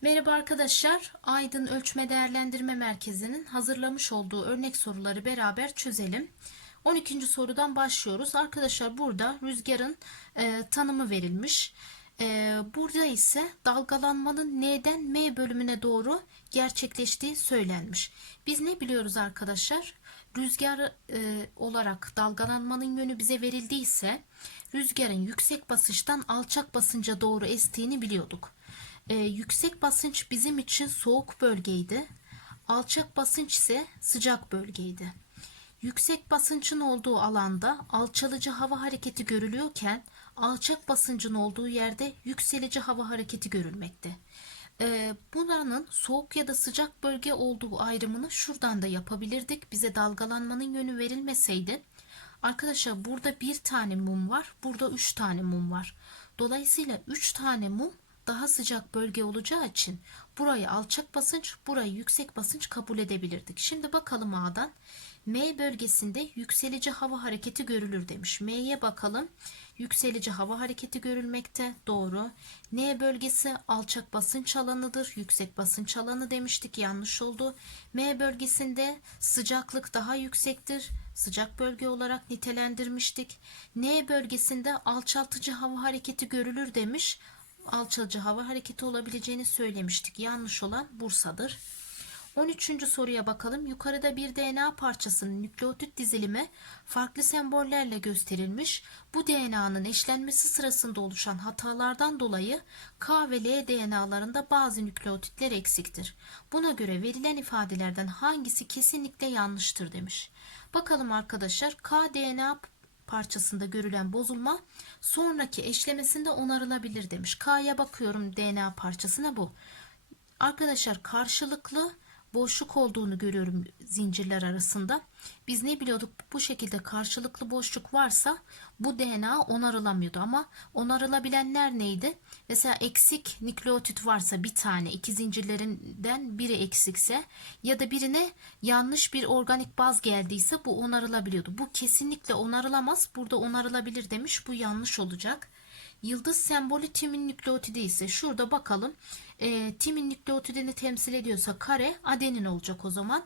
Merhaba arkadaşlar. Aydın Ölçme Değerlendirme Merkezi'nin hazırlamış olduğu örnek soruları beraber çözelim. 12. sorudan başlıyoruz. Arkadaşlar burada rüzgarın e, tanımı verilmiş. E, burada ise dalgalanmanın N'den M bölümüne doğru gerçekleştiği söylenmiş. Biz ne biliyoruz arkadaşlar? Rüzgar e, olarak dalgalanmanın yönü bize verildiyse rüzgarın yüksek basınçtan alçak basınca doğru estiğini biliyorduk. Ee, yüksek basınç bizim için soğuk bölgeydi. Alçak basınç ise sıcak bölgeydi. Yüksek basınçın olduğu alanda alçalıcı hava hareketi görülüyorken alçak basıncın olduğu yerde yükselici hava hareketi görülmekte. Ee, buranın soğuk ya da sıcak bölge olduğu ayrımını şuradan da yapabilirdik. Bize dalgalanmanın yönü verilmeseydi. Arkadaşlar burada bir tane mum var. Burada üç tane mum var. Dolayısıyla üç tane mum daha sıcak bölge olacağı için burayı alçak basınç, burayı yüksek basınç kabul edebilirdik. Şimdi bakalım A'dan. M bölgesinde yükselici hava hareketi görülür demiş. M'ye bakalım. Yükselici hava hareketi görülmekte. Doğru. N bölgesi alçak basınç alanıdır. Yüksek basınç alanı demiştik. Yanlış oldu. M bölgesinde sıcaklık daha yüksektir. Sıcak bölge olarak nitelendirmiştik. N bölgesinde alçaltıcı hava hareketi görülür demiş alçalıcı hava hareketi olabileceğini söylemiştik. Yanlış olan Bursa'dır. 13. soruya bakalım. Yukarıda bir DNA parçasının nükleotit dizilimi farklı sembollerle gösterilmiş. Bu DNA'nın eşlenmesi sırasında oluşan hatalardan dolayı K ve L DNA'larında bazı nükleotitler eksiktir. Buna göre verilen ifadelerden hangisi kesinlikle yanlıştır demiş. Bakalım arkadaşlar K DNA parçasında görülen bozulma sonraki eşlemesinde onarılabilir demiş. K'ya bakıyorum DNA parçasına bu. Arkadaşlar karşılıklı boşluk olduğunu görüyorum zincirler arasında. Biz ne biliyorduk? Bu şekilde karşılıklı boşluk varsa bu DNA onarılamıyordu ama onarılabilenler neydi? Mesela eksik nükleotit varsa bir tane iki zincirlerinden biri eksikse ya da birine yanlış bir organik baz geldiyse bu onarılabiliyordu. Bu kesinlikle onarılamaz. Burada onarılabilir demiş. Bu yanlış olacak. Yıldız sembolü timin nükleotidi ise şurada bakalım. E, timin nükleotidini temsil ediyorsa kare adenin olacak o zaman.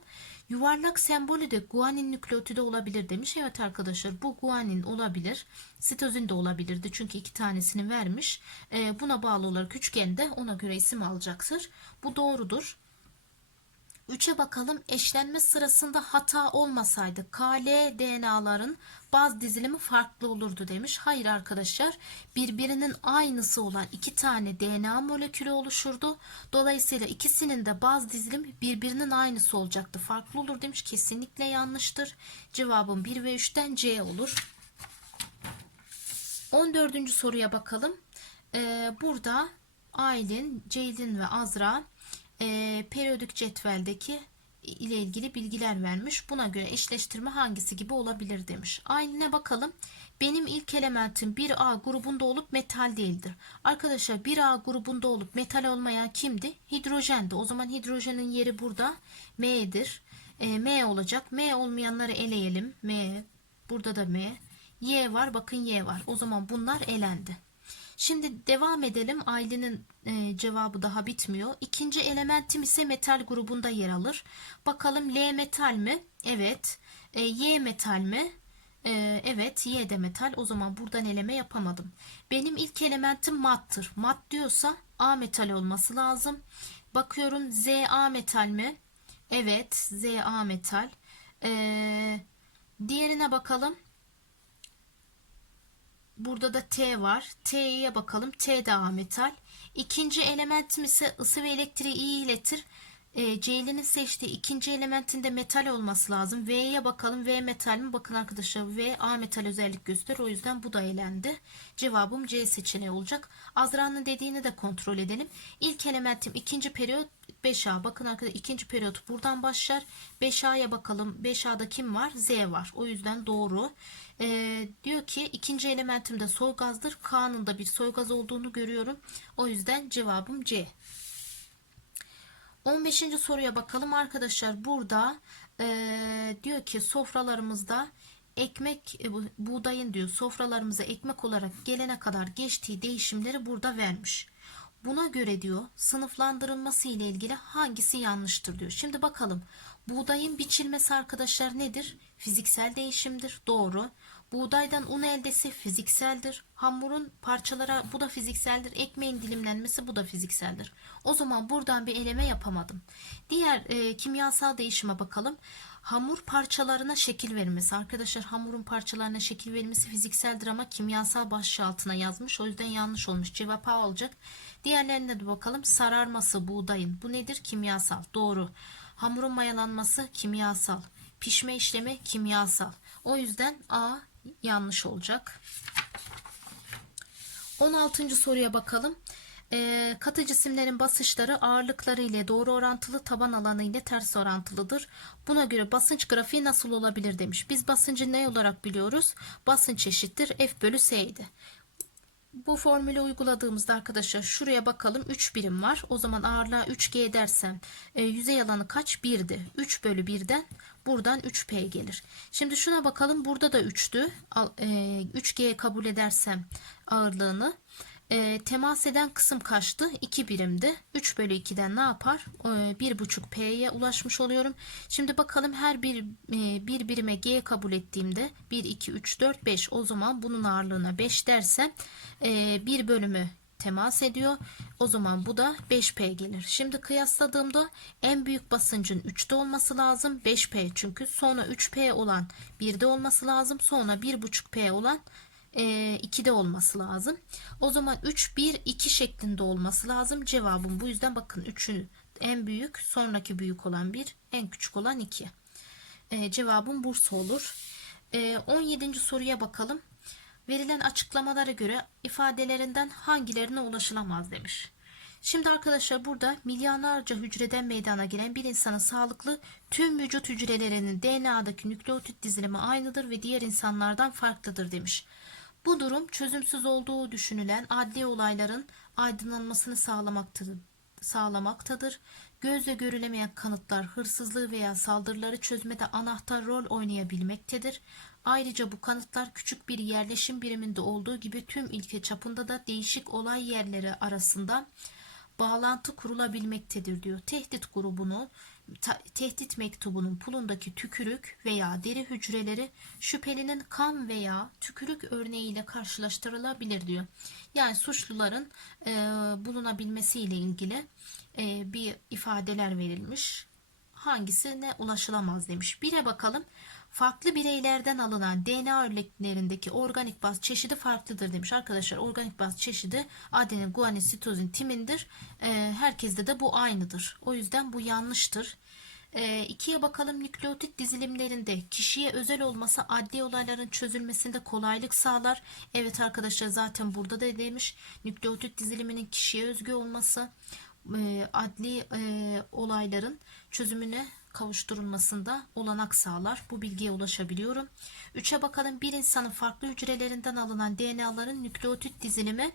Yuvarlak sembolü de guanin nükleotidi olabilir demiş. Evet arkadaşlar bu guanin olabilir. Sitozin de olabilirdi çünkü iki tanesini vermiş. E, buna bağlı olarak üçgende ona göre isim alacaktır. Bu doğrudur. 3'e bakalım eşlenme sırasında hata olmasaydı KL DNA'ların baz dizilimi farklı olurdu demiş. Hayır arkadaşlar birbirinin aynısı olan iki tane DNA molekülü oluşurdu. Dolayısıyla ikisinin de baz dizilimi birbirinin aynısı olacaktı. Farklı olur demiş. Kesinlikle yanlıştır. Cevabım 1 ve 3'ten C olur. 14. soruya bakalım. Ee, burada Aylin, Ceylin ve Azra e, periyodik cetveldeki ile ilgili bilgiler vermiş. Buna göre eşleştirme hangisi gibi olabilir demiş. Ayline bakalım. Benim ilk elementim 1A grubunda olup metal değildir. Arkadaşlar 1A grubunda olup metal olmayan kimdi? Hidrojendi. O zaman hidrojenin yeri burada M'dir. E, M olacak. M olmayanları eleyelim. M. Burada da M. Y var. Bakın Y var. O zaman bunlar elendi. Şimdi devam edelim. Ailenin e, cevabı daha bitmiyor. İkinci elementim ise metal grubunda yer alır. Bakalım L metal mi? Evet. E, y metal mi? E, evet. Y de metal. O zaman buradan eleme yapamadım. Benim ilk elementim mattır. Mat diyorsa A metal olması lazım. Bakıyorum Z A metal mi? Evet. Z A metal. E, diğerine bakalım. Burada da T var. T'ye bakalım. T de A metal. İkinci elementim ise ısı ve elektriği iyi iletir. E, Ceylin'in seçtiği ikinci elementinde metal olması lazım. V'ye bakalım. V metal mi? Bakın arkadaşlar V A metal özellik gösterir. O yüzden bu da elendi. Cevabım C seçeneği olacak. Azra'nın dediğini de kontrol edelim. İlk elementim ikinci periyot 5A. Bakın arkadaşlar ikinci periyot buradan başlar. 5A'ya bakalım. 5A'da kim var? Z var. O yüzden doğru. Ee, diyor ki ikinci elementimde soy gazdır. K'nın da bir soy gaz olduğunu görüyorum. O yüzden cevabım C. 15. soruya bakalım arkadaşlar. Burada ee, diyor ki sofralarımızda ekmek e, bu- buğdayın diyor sofralarımıza ekmek olarak gelene kadar geçtiği değişimleri burada vermiş. Buna göre diyor sınıflandırılması ile ilgili hangisi yanlıştır diyor. Şimdi bakalım buğdayın biçilmesi arkadaşlar nedir? Fiziksel değişimdir. Doğru. Buğdaydan un eldesi fizikseldir. Hamurun parçalara bu da fizikseldir. Ekmeğin dilimlenmesi bu da fizikseldir. O zaman buradan bir eleme yapamadım. Diğer e, kimyasal değişime bakalım. Hamur parçalarına şekil verilmesi. Arkadaşlar hamurun parçalarına şekil verilmesi fizikseldir ama kimyasal başlığı altına yazmış. O yüzden yanlış olmuş. Cevap A olacak. Diğerlerine de bakalım. Sararması buğdayın. Bu nedir? Kimyasal. Doğru. Hamurun mayalanması kimyasal. Pişme işlemi kimyasal. O yüzden A yanlış olacak. 16. soruya bakalım. Ee, katı cisimlerin basınçları ağırlıkları ile doğru orantılı taban alanı ile ters orantılıdır. Buna göre basınç grafiği nasıl olabilir demiş. Biz basıncı ne olarak biliyoruz? Basınç eşittir F bölü S'ydi. Bu formülü uyguladığımızda arkadaşlar şuraya bakalım 3 birim var. O zaman ağırlığa 3G dersem e, yüzey alanı kaç? 1'di. 3 bölü 1'den buradan 3P gelir. Şimdi şuna bakalım burada da 3'tü. Al- e, 3G kabul edersem ağırlığını e, temas eden kısım kaçtı? 2 birimdi. 3 bölü 2'den ne yapar? E, 1,5 P'ye ulaşmış oluyorum. Şimdi bakalım her bir, e, bir birime G kabul ettiğimde 1, 2, 3, 4, 5 o zaman bunun ağırlığına 5 dersem e, 1 bölümü temas ediyor. O zaman bu da 5P gelir. Şimdi kıyasladığımda en büyük basıncın 3'te olması lazım. 5P çünkü sonra 3P olan 1'de olması lazım. Sonra 1,5P olan 2'de olması lazım. O zaman 3, 1, 2 şeklinde olması lazım. Cevabım bu yüzden bakın 3'ün en büyük sonraki büyük olan 1 en küçük olan 2. E, cevabım Bursa olur. E, 17. soruya bakalım. Verilen açıklamalara göre ifadelerinden hangilerine ulaşılamaz demiş. Şimdi arkadaşlar burada milyonlarca hücreden meydana gelen bir insanın sağlıklı tüm vücut hücrelerinin DNA'daki nükleotit dizilimi aynıdır ve diğer insanlardan farklıdır demiş. Bu durum çözümsüz olduğu düşünülen adli olayların aydınlanmasını sağlamaktadır. sağlamaktadır. Gözle görülemeyen kanıtlar hırsızlığı veya saldırıları çözmede anahtar rol oynayabilmektedir. Ayrıca bu kanıtlar küçük bir yerleşim biriminde olduğu gibi tüm ülke çapında da değişik olay yerleri arasında bağlantı kurulabilmektedir diyor. Tehdit grubunu ta- tehdit mektubunun pulundaki tükürük veya deri hücreleri şüphelinin kan veya tükürük örneğiyle karşılaştırılabilir diyor. Yani suçluların e, bulunabilmesiyle ilgili e, bir ifadeler verilmiş. Hangisine ulaşılamaz demiş. Bire bakalım. Farklı bireylerden alınan DNA örneklerindeki organik baz çeşidi farklıdır demiş. Arkadaşlar organik baz çeşidi adenin, guanin, sitozin, timindir. Ee, herkeste de bu aynıdır. O yüzden bu yanlıştır. Ee, ikiye bakalım nükleotit dizilimlerinde kişiye özel olması adli olayların çözülmesinde kolaylık sağlar. Evet arkadaşlar zaten burada da demiş nükleotit diziliminin kişiye özgü olması e, adli e, olayların çözümüne kavuşturulmasında olanak sağlar. Bu bilgiye ulaşabiliyorum. 3'e bakalım bir insanın farklı hücrelerinden alınan DNA'ların nükleotit dizilimi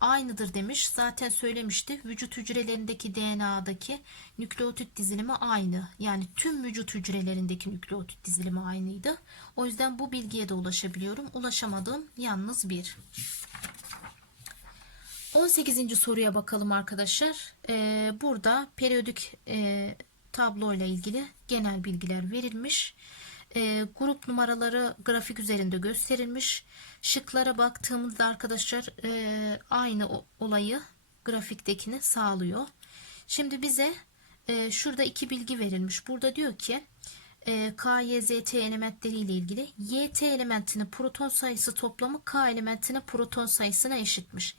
aynıdır demiş. Zaten söylemişti. Vücut hücrelerindeki DNA'daki nükleotit dizilimi aynı. Yani tüm vücut hücrelerindeki nükleotit dizilimi aynıydı. O yüzden bu bilgiye de ulaşabiliyorum. Ulaşamadığım yalnız bir. 18. soruya bakalım arkadaşlar. Ee, burada periyodik e, tablo ile ilgili genel bilgiler verilmiş. Ee, grup numaraları grafik üzerinde gösterilmiş. Şıklara baktığımızda arkadaşlar e, aynı olayı grafiktekini sağlıyor. Şimdi bize e, şurada iki bilgi verilmiş. Burada diyor ki e, K, Y, Z, T elementleri ile ilgili Y, T elementinin proton sayısı toplamı K elementinin proton sayısına eşitmiş.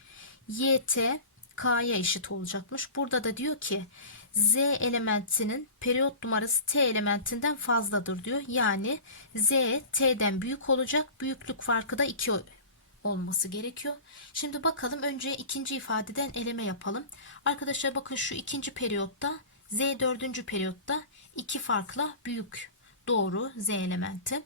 Y, T, K'ya eşit olacakmış. Burada da diyor ki Z elementinin periyot numarası T elementinden fazladır diyor. Yani Z T'den büyük olacak. Büyüklük farkı da 2 olması gerekiyor. Şimdi bakalım önce ikinci ifadeden eleme yapalım. Arkadaşlar bakın şu ikinci periyotta Z dördüncü periyotta iki farkla büyük. Doğru Z elementi.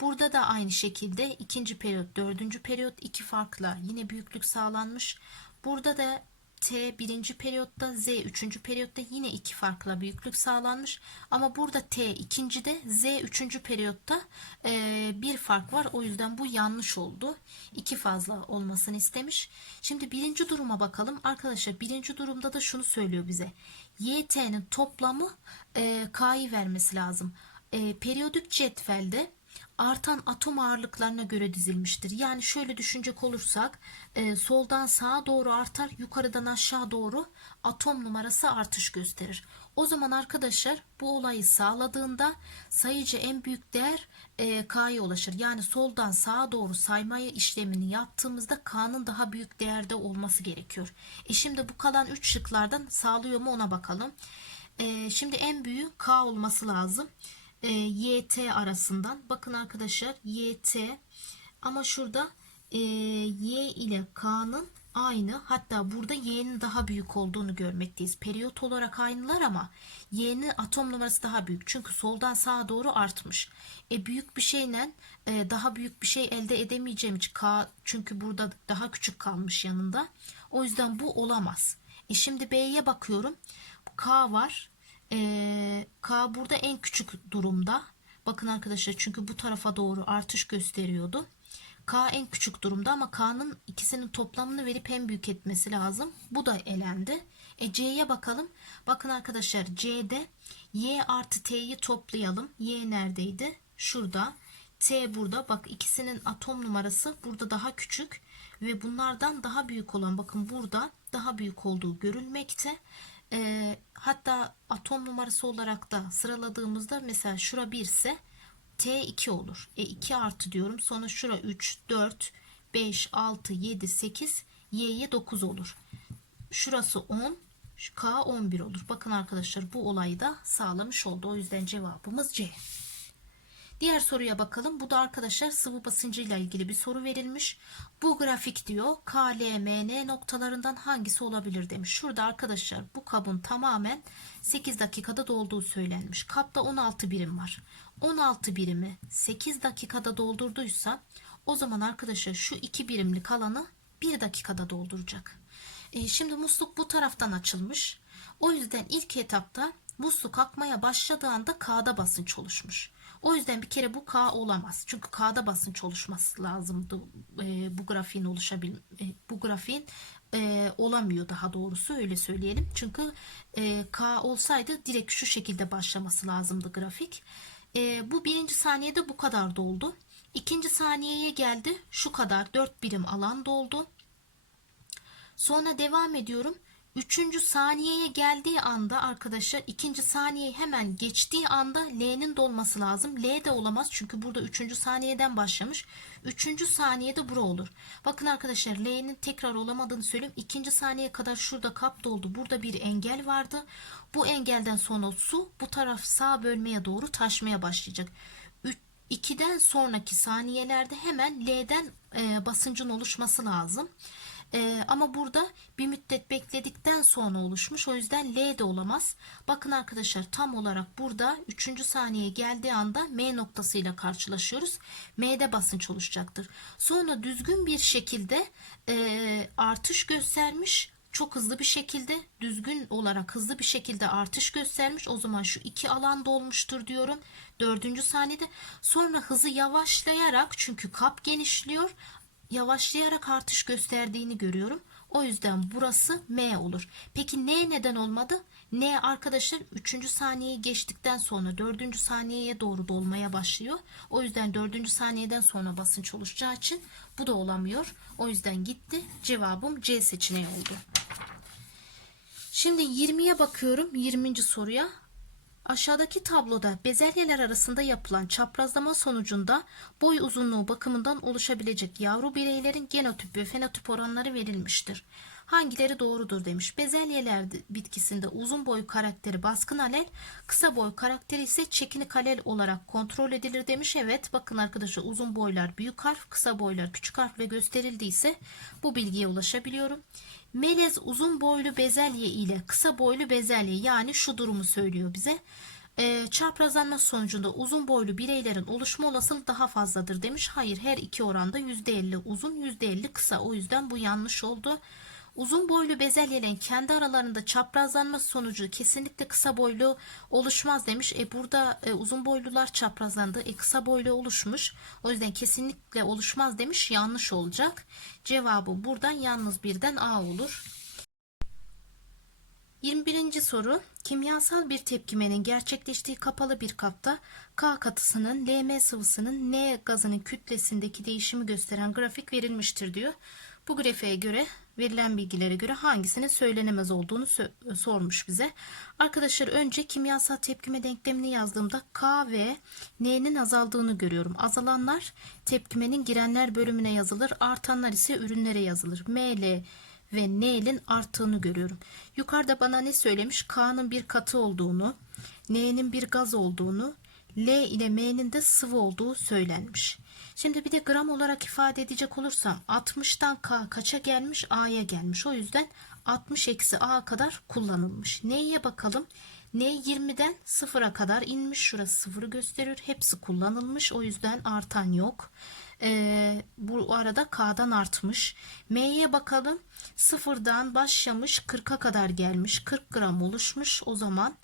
Burada da aynı şekilde ikinci periyot, dördüncü periyot iki farkla yine büyüklük sağlanmış. Burada da T birinci periyotta, Z üçüncü periyotta yine iki farkla büyüklük sağlanmış. Ama burada T ikincide, Z üçüncü periyotta e, bir fark var. O yüzden bu yanlış oldu. İki fazla olmasını istemiş. Şimdi birinci duruma bakalım. Arkadaşlar birinci durumda da şunu söylüyor bize. YT'nin toplamı e, K'yı vermesi lazım. E, periyodik cetvelde artan atom ağırlıklarına göre dizilmiştir. Yani şöyle düşünecek olursak e, soldan sağa doğru artar, yukarıdan aşağı doğru atom numarası artış gösterir. O zaman arkadaşlar bu olayı sağladığında sayıcı en büyük değer e, K'ya ulaşır. Yani soldan sağa doğru saymayı işlemini yaptığımızda K'nın daha büyük değerde olması gerekiyor. E şimdi bu kalan 3 şıklardan sağlıyor mu ona bakalım. E, şimdi en büyüğü K olması lazım e, YT arasından. Bakın arkadaşlar YT ama şurada e, Y ile K'nın aynı hatta burada Y'nin daha büyük olduğunu görmekteyiz. Periyot olarak aynılar ama Y'nin atom numarası daha büyük. Çünkü soldan sağa doğru artmış. E büyük bir şeyle e, daha büyük bir şey elde edemeyeceğim için K çünkü burada daha küçük kalmış yanında. O yüzden bu olamaz. E şimdi B'ye bakıyorum. K var. Ee, K burada en küçük durumda. Bakın arkadaşlar çünkü bu tarafa doğru artış gösteriyordu. K en küçük durumda ama K'nın ikisinin toplamını verip en büyük etmesi lazım. Bu da elendi. E C'ye bakalım. Bakın arkadaşlar C'de Y artı T'yi toplayalım. Y neredeydi? Şurada. T burada. Bak ikisinin atom numarası burada daha küçük ve bunlardan daha büyük olan bakın burada daha büyük olduğu görülmekte. E, hatta atom numarası olarak da sıraladığımızda mesela şura 1 ise T 2 olur. E 2 artı diyorum. Sonra şura 3, 4, 5, 6, 7, 8, Y'ye 9 olur. Şurası 10, K 11 olur. Bakın arkadaşlar bu olayı da sağlamış oldu. O yüzden cevabımız C. Diğer soruya bakalım. Bu da arkadaşlar sıvı basıncıyla ilgili bir soru verilmiş. Bu grafik diyor K, noktalarından hangisi olabilir demiş. Şurada arkadaşlar bu kabın tamamen 8 dakikada dolduğu söylenmiş. Kapta 16 birim var. 16 birimi 8 dakikada doldurduysa o zaman arkadaşlar şu 2 birimlik alanı 1 dakikada dolduracak. E, şimdi musluk bu taraftan açılmış. O yüzden ilk etapta musluk akmaya başladığı anda K'da basınç oluşmuş. O yüzden bir kere bu K olamaz. Çünkü K'da basınç oluşması lazımdı e, bu grafiğin oluşabil e, bu grafiğin e, olamıyor daha doğrusu öyle söyleyelim. Çünkü K olsaydı direkt şu şekilde başlaması lazımdı grafik. Bu birinci saniyede bu kadar doldu. İkinci saniyeye geldi. Şu kadar 4 birim alan doldu. Sonra devam ediyorum. Üçüncü saniyeye geldiği anda arkadaşlar ikinci saniyeyi hemen geçtiği anda L'nin dolması lazım. L de olamaz çünkü burada üçüncü saniyeden başlamış. Üçüncü saniyede bura olur. Bakın arkadaşlar L'nin tekrar olamadığını söyleyeyim. İkinci saniye kadar şurada kap doldu. Burada bir engel vardı. Bu engelden sonra su bu taraf sağ bölmeye doğru taşmaya başlayacak. 2'den sonraki saniyelerde hemen L'den e, basıncın oluşması lazım. Ee, ama burada bir müddet bekledikten sonra oluşmuş. O yüzden L de olamaz. Bakın arkadaşlar tam olarak burada 3. saniyeye geldiği anda M noktasıyla karşılaşıyoruz. M'de basınç oluşacaktır. Sonra düzgün bir şekilde e, artış göstermiş çok hızlı bir şekilde düzgün olarak hızlı bir şekilde artış göstermiş. O zaman şu iki alan dolmuştur diyorum. Dördüncü saniyede sonra hızı yavaşlayarak çünkü kap genişliyor yavaşlayarak artış gösterdiğini görüyorum. O yüzden burası M olur. Peki N neden olmadı? N arkadaşlar 3. saniyeyi geçtikten sonra 4. saniyeye doğru dolmaya başlıyor. O yüzden 4. saniyeden sonra basınç oluşacağı için bu da olamıyor. O yüzden gitti. Cevabım C seçeneği oldu. Şimdi 20'ye bakıyorum. 20. soruya. Aşağıdaki tabloda bezelyeler arasında yapılan çaprazlama sonucunda boy uzunluğu bakımından oluşabilecek yavru bireylerin genotip ve fenotip oranları verilmiştir. Hangileri doğrudur demiş. Bezelyeler bitkisinde uzun boy karakteri baskın alel, kısa boy karakteri ise çekinik alel olarak kontrol edilir demiş. Evet bakın arkadaşlar uzun boylar büyük harf, kısa boylar küçük harfle gösterildiyse bu bilgiye ulaşabiliyorum. Melez uzun boylu bezelye ile kısa boylu bezelye yani şu durumu söylüyor bize. E, çaprazlanma sonucunda uzun boylu bireylerin oluşma olasılığı daha fazladır demiş. Hayır her iki oranda %50 uzun %50 kısa o yüzden bu yanlış oldu. Uzun boylu bezelyelerin kendi aralarında çaprazlanması sonucu kesinlikle kısa boylu oluşmaz demiş. E burada e, uzun boylular çaprazlandı. E kısa boylu oluşmuş. O yüzden kesinlikle oluşmaz demiş. Yanlış olacak. Cevabı buradan yalnız birden A olur. 21. soru kimyasal bir tepkimenin gerçekleştiği kapalı bir kapta K katısının Lm sıvısının N gazının kütlesindeki değişimi gösteren grafik verilmiştir diyor. Bu grafiğe göre verilen bilgilere göre hangisinin söylenemez olduğunu sormuş bize. Arkadaşlar önce kimyasal tepkime denklemini yazdığımda K ve N'nin azaldığını görüyorum. Azalanlar tepkimenin girenler bölümüne yazılır, artanlar ise ürünlere yazılır. ML ve N'nin arttığını görüyorum. Yukarıda bana ne söylemiş? K'nın bir katı olduğunu, N'nin bir gaz olduğunu, L ile M'nin de sıvı olduğu söylenmiş. Şimdi bir de gram olarak ifade edecek olursam 60'tan K kaça gelmiş? A'ya gelmiş. O yüzden 60 eksi A kadar kullanılmış. N'ye bakalım. N 20'den 0'a kadar inmiş. Şurası sıfırı gösteriyor. Hepsi kullanılmış. O yüzden artan yok. Ee, bu arada K'dan artmış. M'ye bakalım. Sıfırdan başlamış 40'a kadar gelmiş. 40 gram oluşmuş. O zaman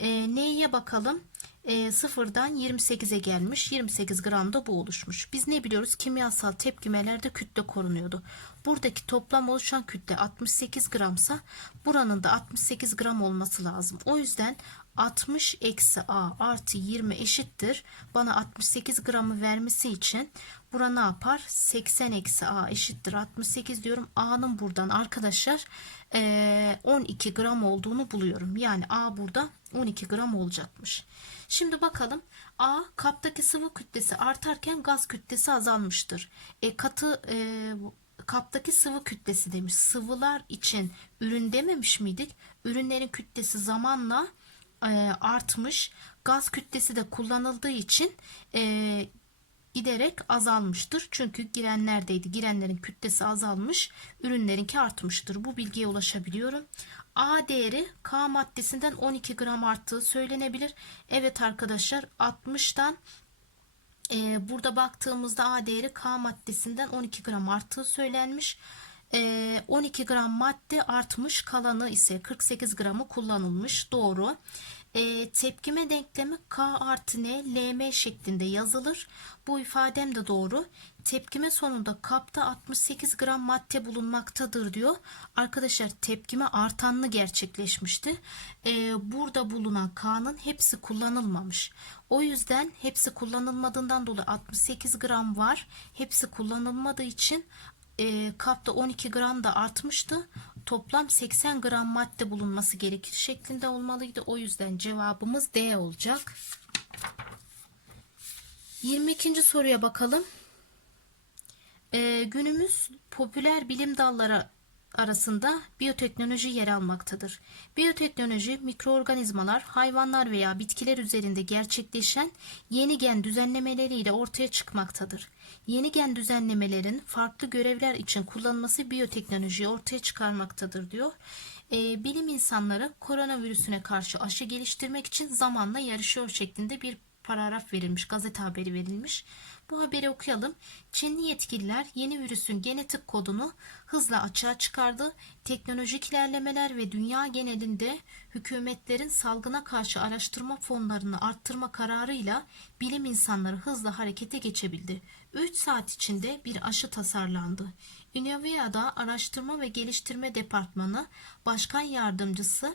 e, N'ye bakalım. E, sıfırdan 28'e gelmiş. 28 gram da bu oluşmuş. Biz ne biliyoruz? Kimyasal tepkimelerde kütle korunuyordu. Buradaki toplam oluşan kütle 68 gramsa buranın da 68 gram olması lazım. O yüzden 60 eksi A artı 20 eşittir. Bana 68 gramı vermesi için bura ne yapar? 80 eksi A eşittir 68 diyorum. A'nın buradan arkadaşlar eee, 12 gram olduğunu buluyorum. Yani A burada 12 gram olacakmış. Şimdi bakalım A kaptaki sıvı kütlesi artarken gaz kütlesi azalmıştır. E, katı e, kaptaki sıvı kütlesi demiş. Sıvılar için ürün dememiş miydik? Ürünlerin kütlesi zamanla e, artmış. Gaz kütlesi de kullanıldığı için e, giderek azalmıştır. Çünkü girenlerdeydi. Girenlerin kütlesi azalmış. Ürünlerinki artmıştır. Bu bilgiye ulaşabiliyorum. A değeri K maddesinden 12 gram arttığı söylenebilir. Evet arkadaşlar 60'tan e, burada baktığımızda A değeri K maddesinden 12 gram arttığı söylenmiş. E, 12 gram madde artmış kalanı ise 48 gramı kullanılmış. Doğru. E, tepkime denklemi K artı N LM şeklinde yazılır. Bu ifadem de doğru. Tepkime sonunda kapta 68 gram madde bulunmaktadır diyor. Arkadaşlar tepkime artanlı gerçekleşmişti. E, burada bulunan K'nın hepsi kullanılmamış. O yüzden hepsi kullanılmadığından dolayı 68 gram var. Hepsi kullanılmadığı için e, kapta 12 gram da artmıştı. Toplam 80 gram madde bulunması gerekir şeklinde olmalıydı. O yüzden cevabımız D olacak. 22. soruya bakalım. Ee, günümüz popüler bilim dalları arasında biyoteknoloji yer almaktadır. Biyoteknoloji mikroorganizmalar, hayvanlar veya bitkiler üzerinde gerçekleşen yeni gen düzenlemeleriyle ortaya çıkmaktadır. Yeni gen düzenlemelerin farklı görevler için kullanılması biyoteknolojiyi ortaya çıkarmaktadır diyor. Ee, bilim insanları koronavirüsüne karşı aşı geliştirmek için zamanla yarışıyor şeklinde bir paragraf verilmiş, gazete haberi verilmiş. Bu haberi okuyalım. Çinli yetkililer yeni virüsün genetik kodunu hızla açığa çıkardı. Teknolojik ilerlemeler ve dünya genelinde hükümetlerin salgına karşı araştırma fonlarını arttırma kararıyla bilim insanları hızla harekete geçebildi. 3 saat içinde bir aşı tasarlandı. Innovia'da Araştırma ve Geliştirme Departmanı Başkan Yardımcısı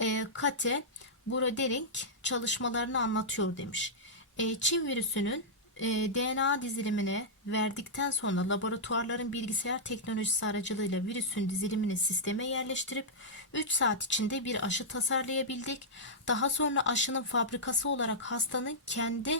e, Kate Brodering çalışmalarını anlatıyor demiş. E, Çin virüsünün e, DNA dizilimine verdikten sonra laboratuvarların bilgisayar teknolojisi aracılığıyla virüsün dizilimini sisteme yerleştirip 3 saat içinde bir aşı tasarlayabildik. Daha sonra aşının fabrikası olarak hastanın kendi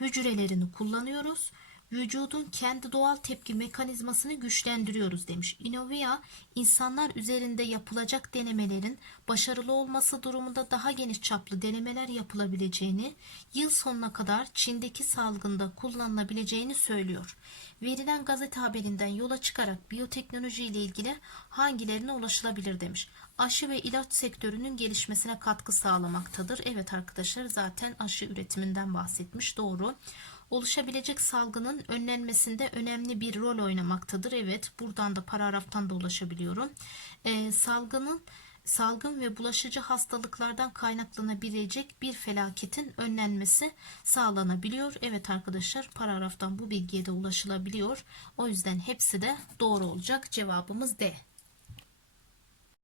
hücrelerini kullanıyoruz vücudun kendi doğal tepki mekanizmasını güçlendiriyoruz demiş. Inovia insanlar üzerinde yapılacak denemelerin başarılı olması durumunda daha geniş çaplı denemeler yapılabileceğini, yıl sonuna kadar Çin'deki salgında kullanılabileceğini söylüyor. Verilen gazete haberinden yola çıkarak biyoteknoloji ile ilgili hangilerine ulaşılabilir demiş. Aşı ve ilaç sektörünün gelişmesine katkı sağlamaktadır. Evet arkadaşlar zaten aşı üretiminden bahsetmiş. Doğru. Oluşabilecek salgının önlenmesinde önemli bir rol oynamaktadır. Evet, buradan da paragraftan da ulaşabiliyorum. Ee, salgının salgın ve bulaşıcı hastalıklardan kaynaklanabilecek bir felaketin önlenmesi sağlanabiliyor. Evet arkadaşlar paragraftan bu bilgiye de ulaşılabiliyor. O yüzden hepsi de doğru olacak. Cevabımız D.